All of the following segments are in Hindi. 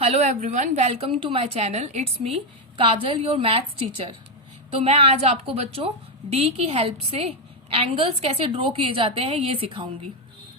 Hello everyone, welcome to my channel. It's me Kajal, your maths teacher. तो मैं आज आपको बच्चों डी की हेल्प से एंगल्स कैसे ड्रॉ किए जाते हैं ये सिखाऊंगी।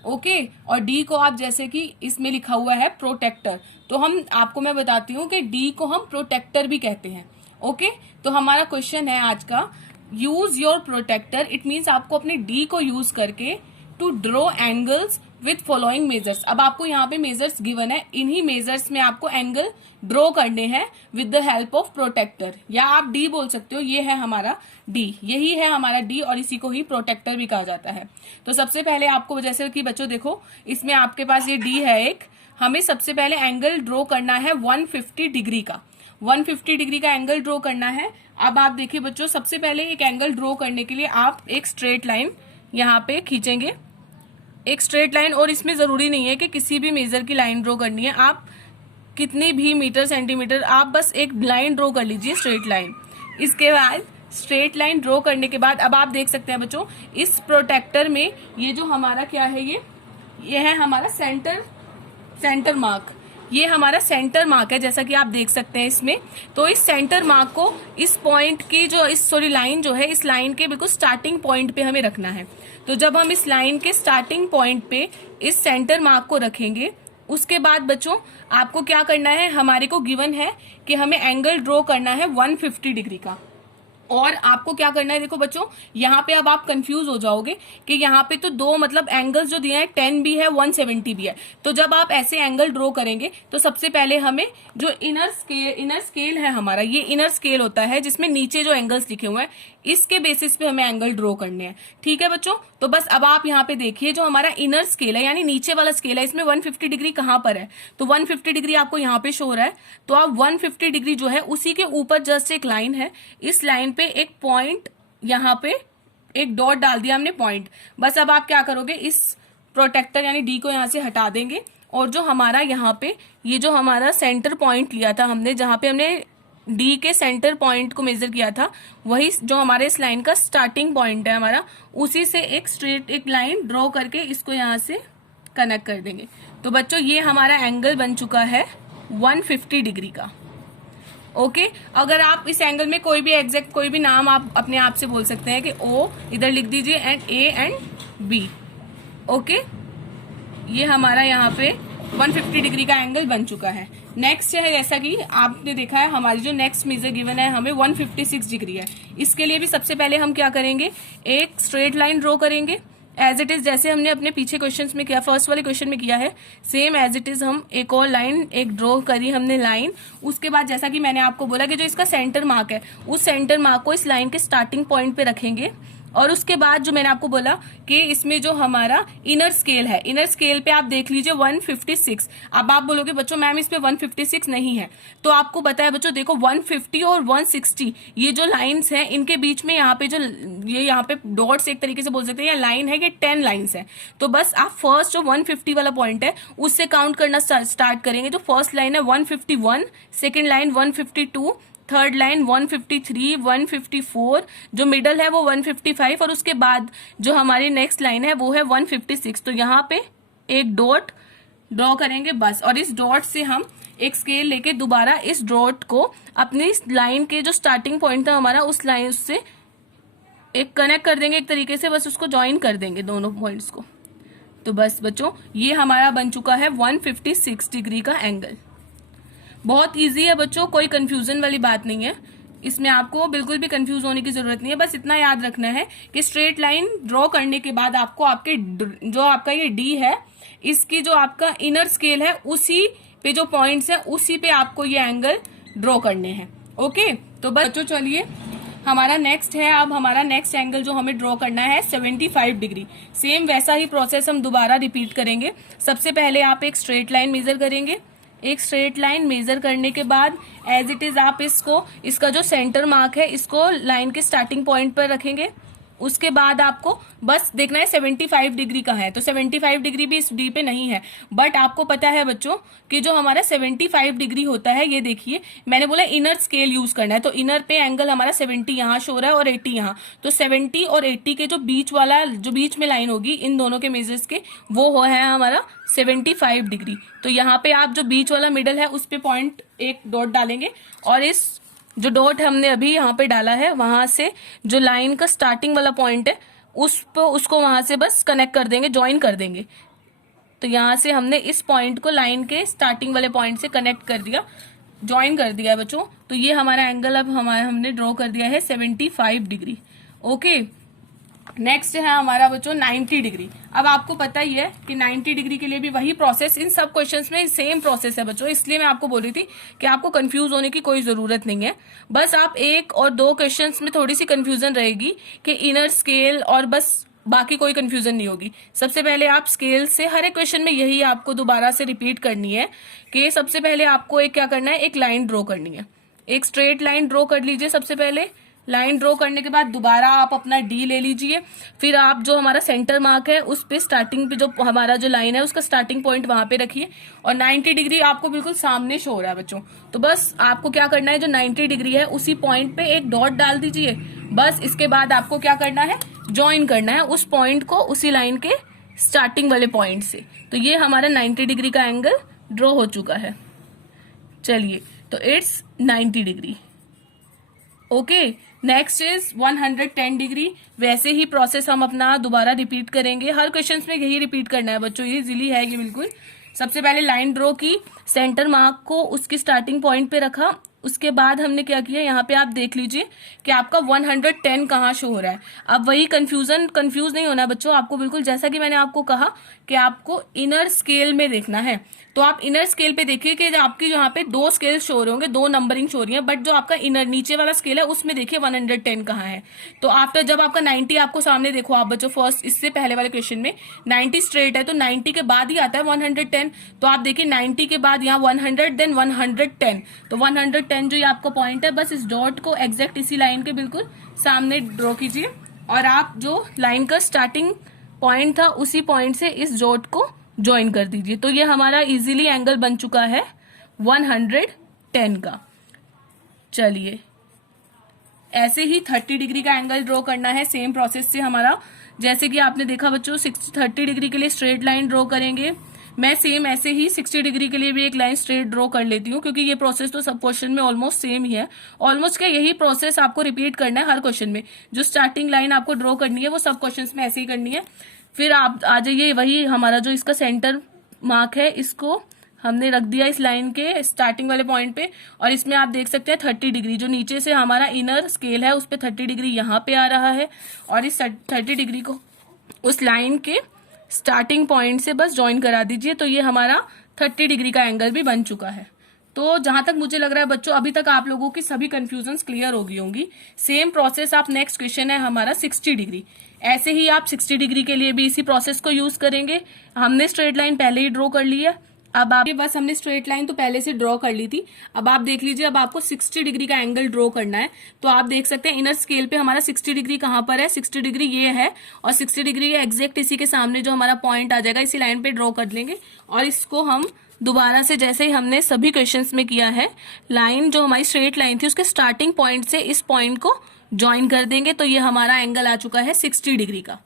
ओके, और डी को आप जैसे कि इसमें लिखा हुआ है प्रोटेक्टर, तो मैं बताती हूँ कि डी को हम प्रोटेक्टर भी कहते हैं। ओके, तो हमारा क्वेश्चन है आज का, use your protractor. It means आपको अपने डी को यूज करके to draw angles with following measures. अब आपको यहाँ पे मेजर्स गिवन है, इन्हीं मेजर्स में आपको एंगल ड्रॉ करने हैं with the help of protractor, या आप डी बोल सकते हो। ये है हमारा डी, यही है हमारा डी, और इसी को ही प्रोटेक्टर भी कहा जाता है। तो सबसे पहले आपको, जैसे कि बच्चों देखो, इसमें आपके पास ये डी है एक, हमें सबसे पहले एंगल ड्रॉ करना है 150 डिग्री का। 150 डिग्री का एंगल ड्रॉ करना है। अब आप देखिए बच्चों, सबसे पहले एक एंगल ड्रॉ करने के लिए आप एक स्ट्रेट लाइन यहाँ पे खींचेंगे, एक स्ट्रेट लाइन। और इसमें जरूरी नहीं है कि किसी भी मेजर की लाइन ड्रॉ करनी है, आप कितनी भी मीटर सेंटीमीटर, आप बस एक लाइन ड्रॉ कर लीजिए, स्ट्रेट लाइन। इसके बाद स्ट्रेट लाइन ड्रॉ करने के बाद अब आप देख सकते हैं बच्चों, इस प्रोटेक्टर में ये जो हमारा क्या है, ये है हमारा सेंटर मार्क। ये हमारा सेंटर मार्क है, जैसा कि आप देख सकते हैं इसमें। तो इस सेंटर मार्क को इस पॉइंट की जो लाइन जो है, इस लाइन के बिल्कुल स्टार्टिंग पॉइंट पे हमें रखना है। तो जब हम इस लाइन के स्टार्टिंग पॉइंट पे इस सेंटर मार्क को रखेंगे, उसके बाद बच्चों आपको क्या करना है, हमारे को गिवन है कि हमें एंगल ड्रॉ करना है 150 डिग्री का। और आपको क्या करना है, देखो बच्चों, यहाँ पे अब आप कंफ्यूज हो जाओगे कि यहाँ पे तो दो मतलब एंगल्स जो दिए हैं, 10 भी है 170 भी है। तो जब आप ऐसे एंगल ड्रॉ करेंगे तो सबसे पहले हमें जो इनर स्केल है हमारा, ये इनर स्केल होता है जिसमें नीचे जो एंगल्स लिखे हुए हैं, इसके बेसिस पे हमें एंगल ड्रॉ करने हैं। ठीक है बच्चों, तो बस अब आप यहाँ पे देखिए, जो हमारा इनर स्केल है यानी नीचे वाला स्केल है, इसमें 150 डिग्री कहाँ पर है, तो 150 डिग्री आपको यहाँ पे शो हो रहा है। तो आप 150 डिग्री जो है उसी के ऊपर जस्ट एक लाइन है, इस लाइन पे एक पॉइंट, यहाँ पे एक डॉट डाल दिया हमने पॉइंट। बस अब आप क्या करोगे, इस प्रोटेक्टर यानी डी को यहाँ से हटा देंगे, और जो हमारा यहाँ पे ये जो हमारा सेंटर पॉइंट लिया था हमने, जहाँ पे हमने डी के सेंटर पॉइंट को मेजर किया था, वही जो हमारे इस लाइन का स्टार्टिंग पॉइंट है हमारा, उसी से एक स्ट्रेट एक लाइन ड्रॉ करके इसको यहाँ से कनेक्ट कर देंगे। तो बच्चों ये हमारा एंगल बन चुका है 150 डिग्री का। ओके, अगर आप इस एंगल में कोई भी एग्जैक्ट कोई भी नाम आप अपने आप से बोल सकते हैं कि ओ इधर लिख दीजिए and A and B. Okay, ये हमारा यहाँ पे 150 डिग्री का एंगल बन चुका है। नेक्स्ट है, जैसा कि आपने देखा है, हमारी जो नेक्स्ट मेजर गिवन है हमें 156 डिग्री है। इसके लिए भी सबसे पहले हम क्या करेंगे, एक स्ट्रेट लाइन ड्रॉ करेंगे एज इट इज, जैसे हमने अपने पीछे क्वेश्चंस में किया, फर्स्ट वाले क्वेश्चन में किया है, सेम एज इट इज हम एक और लाइन एक ड्रॉ करी हमने लाइन। उसके बाद जैसा कि मैंने आपको बोला कि जो इसका सेंटर मार्क है, उस सेंटर मार्क को इस लाइन के स्टार्टिंग पॉइंट पे रखेंगे। और उसके बाद जो मैंने आपको बोला कि इसमें जो हमारा इनर स्केल है, इनर स्केल पे आप देख लीजिए 156। अब आप बोलोगे बच्चों मैम इस पे 156 नहीं है, तो आपको बताया बच्चों, देखो 150 और 160 ये जो लाइंस हैं, इनके बीच में यहाँ पे जो ये यहाँ पे डॉट्स एक तरीके से बोल सकते हैं, या लाइन है, ये 10 लाइंस है। तो बस आप फर्स्ट जो 150 वाला पॉइंट है उससे काउंट करना स्टार्ट करेंगे। जो फर्स्ट लाइन है 151, सेकेंड लाइन 152, थर्ड लाइन 153, 154, जो मिडल है वो 155, और उसके बाद जो हमारी नेक्स्ट लाइन है वो है 156। तो यहाँ पे एक डॉट ड्रॉ करेंगे बस, और इस डॉट से हम एक स्केल लेके दोबारा इस डॉट को अपनी लाइन के जो स्टार्टिंग पॉइंट था हमारा, उस लाइन उससे एक कनेक्ट कर देंगे एक तरीके से, बस उसको ज्वाइन कर देंगे दोनों पॉइंट्स को। तो बस बच्चों ये हमारा बन चुका है 156 डिग्री का एंगल। बहुत इजी है बच्चों, कोई कंफ्यूजन वाली बात नहीं है इसमें, आपको बिल्कुल भी कंफ्यूज होने की जरूरत नहीं है। बस इतना याद रखना है कि स्ट्रेट लाइन ड्रॉ करने के बाद आपको आपके जो आपका ये डी है, इसकी जो आपका इनर स्केल है, उसी पे जो पॉइंट्स है उसी पे आपको ये एंगल ड्रॉ करने हैं। ओके, तो बच्चों चलिए हमारा नेक्स्ट है, अब हमारा नेक्स्ट एंगल जो हमें ड्रॉ करना है 75 डिग्री। सेम वैसा ही प्रोसेस हम दोबारा रिपीट करेंगे। सबसे पहले आप एक स्ट्रेट लाइन मेजर करेंगे, एक स्ट्रेट लाइन मेजर करने के बाद एज इट इज आप इसका जो सेंटर मार्क है इसको लाइन के स्टार्टिंग पॉइंट पर रखेंगे। उसके बाद आपको बस देखना है 75 डिग्री का है, तो 75 डिग्री भी इस डी पे नहीं है, बट आपको पता है बच्चों कि जो हमारा 75 डिग्री होता है, ये देखिए मैंने बोला इनर स्केल यूज करना है, तो इनर पे एंगल हमारा 70 यहाँ शो रहा है और 80 यहाँ, तो 70 और 80 के जो बीच वाला, जो बीच में लाइन होगी इन दोनों के मेजर्स के, वो है हमारा 75 डिग्री। तो यहाँ पे आप जो बीच वाला मिडल है उस पे पॉइंट एक डॉट डालेंगे, और इस जो डॉट हमने अभी यहाँ पे डाला है वहां से जो लाइन का स्टार्टिंग वाला पॉइंट है उसको वहां से बस कनेक्ट कर देंगे, ज्वाइन कर देंगे। तो यहाँ से हमने इस पॉइंट को लाइन के स्टार्टिंग वाले पॉइंट से कनेक्ट कर दिया, ज्वाइन कर दिया बच्चों। तो ये हमारा एंगल अब हमने ड्रॉ कर दिया है 75 डिग्री। ओके, नेक्स्ट है हमारा बच्चों 90 डिग्री। अब आपको पता ही है कि 90 डिग्री के लिए भी वही प्रोसेस, इन सब क्वेश्चंस में सेम प्रोसेस है बच्चों, इसलिए मैं आपको बोल रही थी कि आपको कंफ्यूज होने की कोई जरूरत नहीं है। बस आप एक और दो क्वेश्चंस में थोड़ी सी कंफ्यूजन रहेगी कि इनर स्केल, और बस बाकी कोई कंफ्यूजन नहीं होगी। सबसे पहले आप स्केल से हर एक क्वेश्चन में यही आपको दोबारा से रिपीट करनी है कि सबसे पहले आपको एक क्या करना है, एक लाइन ड्रॉ करनी है, एक स्ट्रेट लाइन ड्रॉ कर लीजिए। सबसे पहले लाइन ड्रॉ करने के बाद दोबारा आप अपना डी ले लीजिए, फिर आप जो हमारा सेंटर मार्क है उस पे स्टार्टिंग पे जो हमारा जो लाइन है उसका स्टार्टिंग पॉइंट वहां पे रखिए, और 90 डिग्री आपको बिल्कुल सामने शो हो रहा है बच्चों। तो बस आपको क्या करना है, जो 90 डिग्री है उसी पॉइंट पे एक डॉट डाल दीजिए। बस इसके बाद आपको क्या करना है, ज्वाइन करना है उस पॉइंट को उसी लाइन के स्टार्टिंग वाले पॉइंट से। तो ये हमारा 90 डिग्री का एंगल ड्रॉ हो चुका है। चलिए, तो it's 90 degree. Okay, next is 110 degree. वैसे ही प्रोसेस हम अपना दोबारा रिपीट करेंगे, हर क्वेश्चन में यही रिपीट करना है बच्चों, ये इजीली है ये बिल्कुल। सबसे पहले लाइन ड्रॉ की, सेंटर मार्क को उसकी स्टार्टिंग पॉइंट पे रखा, उसके बाद हमने क्या किया, यहाँ पे आप देख लीजिए कि आपका 110 कहाँ शो हो रहा है। अब वही कंफ्यूज नहीं होना बच्चों, आपको बिल्कुल जैसा कि मैंने आपको कहा कि आपको इनर स्केल में देखना है। तो आप इनर स्केल पे देखिए कि आपकी यहाँ पे दो स्केल शो हो रहे होंगे, दो नंबरिंग शो रही है, बट जो आपका इनर नीचे वाला स्केल है उसमें देखिए 110 कहाँ है। तो आफ्टर जब आपका 90 आपको सामने देखो आप बच्चों, फर्स्ट इससे पहले वाले क्वेश्चन में 90 स्ट्रेट है, तो 90 के बाद ही आता है 110। तो आप देखिए 90 के बाद यहाँ 100 देन 110, तो 110 जो ये आपका पॉइंट है, बस इस डॉट को एग्जैक्ट इसी लाइन के बिल्कुल सामने ड्रॉ कीजिए, और आप जो लाइन का स्टार्टिंग पॉइंट था उसी पॉइंट से इस डॉट को ज्वाइन कर दीजिए। तो ये हमारा इजीली एंगल बन चुका है 110 का। चलिए, ऐसे ही 30 डिग्री का एंगल ड्रॉ करना है सेम प्रोसेस से हमारा, जैसे कि आपने देखा बच्चों 30 डिग्री के लिए स्ट्रेट लाइन ड्रॉ करेंगे। मैं सेम ऐसे ही 60 डिग्री के लिए भी एक लाइन स्ट्रेट ड्रॉ कर लेती हूँ, क्योंकि ये प्रोसेस तो सब क्वेश्चन में ऑलमोस्ट सेम ही है। ऑलमोस्ट क्या, यही प्रोसेस आपको रिपीट करना है हर क्वेश्चन में, जो स्टार्टिंग लाइन आपको ड्रॉ करनी है वो सब क्वेश्चन में ऐसे ही करनी है। फिर आप आ जाइए, वही हमारा जो इसका सेंटर मार्क है इसको हमने रख दिया इस लाइन के स्टार्टिंग वाले पॉइंट पे, और इसमें आप देख सकते हैं 30 डिग्री जो नीचे से हमारा इनर स्केल है उस पे 30 डिग्री यहाँ पे आ रहा है, और इस 30 डिग्री को उस लाइन के स्टार्टिंग पॉइंट से बस ज्वाइन करा दीजिए। तो ये हमारा 30 डिग्री का एंगल भी बन चुका है। तो जहां तक मुझे लग रहा है बच्चों अभी तक आप लोगों की सभी कंफ्यूजन्स क्लियर हो गई होंगी। सेम प्रोसेस आप नेक्स्ट क्वेश्चन है हमारा 60 डिग्री, ऐसे ही आप 60 डिग्री के लिए भी इसी प्रोसेस को यूज करेंगे। हमने स्ट्रेट लाइन पहले ही ड्रॉ कर ली है, अब आप बस हमने स्ट्रेट लाइन तो पहले से ड्रॉ कर ली थी। अब आप देख लीजिए, अब आपको 60 डिग्री का एंगल ड्रॉ करना है। तो आप देख सकते हैं इनर स्केल पे हमारा 60 डिग्री कहाँ पर है, 60 डिग्री ये है, और 60 डिग्री एग्जैक्ट इसी के सामने जो हमारा पॉइंट आ जाएगा इसी लाइन पे ड्रॉ कर लेंगे, और इसको हम दोबारा से जैसे ही हमने सभी क्वेश्चंस में किया है, लाइन जो हमारी स्ट्रेट लाइन थी उसके स्टार्टिंग पॉइंट से इस पॉइंट को ज्वाइन कर देंगे। तो ये हमारा एंगल आ चुका है 60 डिग्री का।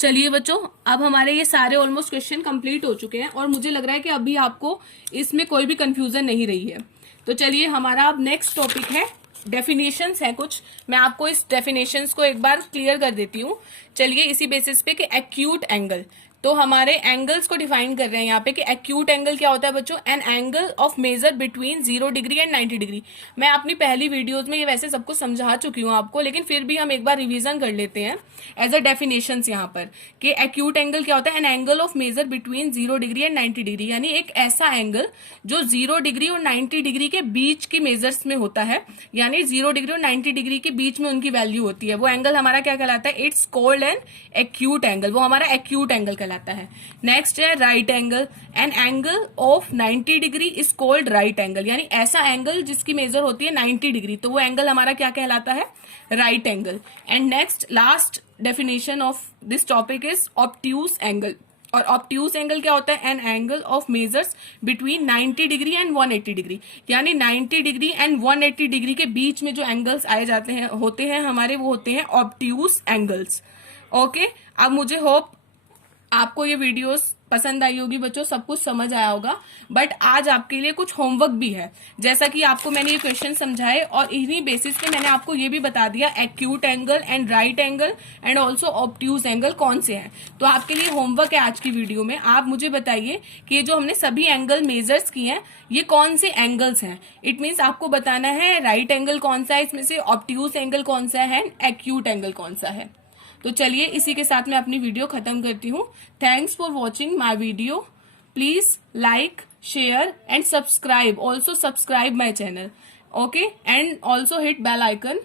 चलिए बच्चों, अब हमारे ये सारे ऑलमोस्ट क्वेश्चन कंप्लीट हो चुके हैं, और मुझे लग रहा है कि अभी आपको इसमें कोई भी कंफ्यूजन नहीं रही है। तो चलिए, हमारा अब नेक्स्ट टॉपिक है डेफिनेशंस है कुछ। मैं आपको इस डेफिनेशंस को एक बार क्लियर कर देती हूँ। चलिए, इसी बेसिस पे कि एक्यूट एंगल, तो हमारे एंगल्स को डिफाइन कर रहे हैं यहाँ पे कि एक्यूट एंगल क्या होता है बच्चों, an angle of measure between 0 degree and 90 degree. मैं अपनी पहली वीडियोस में ये वैसे सबको समझा चुकी हूँ आपको, लेकिन फिर भी हम एक बार रिवीजन कर लेते हैं एज अ डेफिनेशंस यहाँ पर कि एक्यूट एंगल क्या होता है, an angle of measure between 0 degree and 90 degree, यानी एक ऐसा एंगल जो 0 डिग्री और 90 डिग्री के बीच की मेजर्स में होता है, यानी 0 डिग्री और 90 डिग्री के बीच में उनकी वैल्यू होती है। वो एंगल हमारा क्या कहलाता है, it's called an acute angle, वो हमारा एक्यूट एंगल कहलाता है। कहलाता है। नेक्स्ट है right angle. N angle of 90 degree is called right angle, यानी ऐसा एंगल जिसकी मेजर होती है 90 डिग्री, तो वो एंगल हमारा क्या कहलाता है? Right angle. And next last definition of this topic is obtuse angle. और ऑब्ट्यूज एंगल क्या होता है? An angle of measures between 90 degree and 180 degree, यानी 90 डिग्री एंड 180 डिग्री के बीच में जो एंगल्स आए जाते हैं होते हैं हमारे, वो होते हैं ऑब्ट्यूज एंगल्स। ओके, अब मुझे होप आपको ये वीडियोस पसंद आई होगी बच्चों, सब कुछ समझ आया होगा। बट आज आपके लिए कुछ होमवर्क भी है। जैसा कि आपको मैंने ये क्वेश्चन समझाए और इन्हीं बेसिस पे मैंने आपको ये भी बता दिया acute angle and right angle and also obtuse angle कौन से हैं। तो आपके लिए होमवर्क है आज की वीडियो में, आप मुझे बताइए कि ये जो हमने सभी एंगल मेजर्स किए हैं ये कौन से एंगल्स हैं। इट मीन्स आपको बताना है राइट एंगल कौन सा है इसमें से, ऑब्ट्यूज एंगल कौन सा है, एक्यूट एंगल कौन सा है। तो चलिए इसी के साथ मैं अपनी वीडियो खत्म करती हूँ। Thanks for watching my video. Please like, share and subscribe, also subscribe my channel. Okay, and also hit bell icon.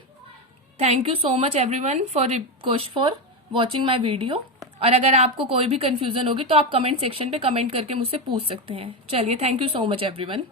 Thank you so much everyone for watching my video. और अगर आपको कोई भी कंफ्यूजन होगी तो आप कमेंट सेक्शन पे कमेंट करके मुझसे पूछ सकते हैं। चलिए, thank you so much everyone.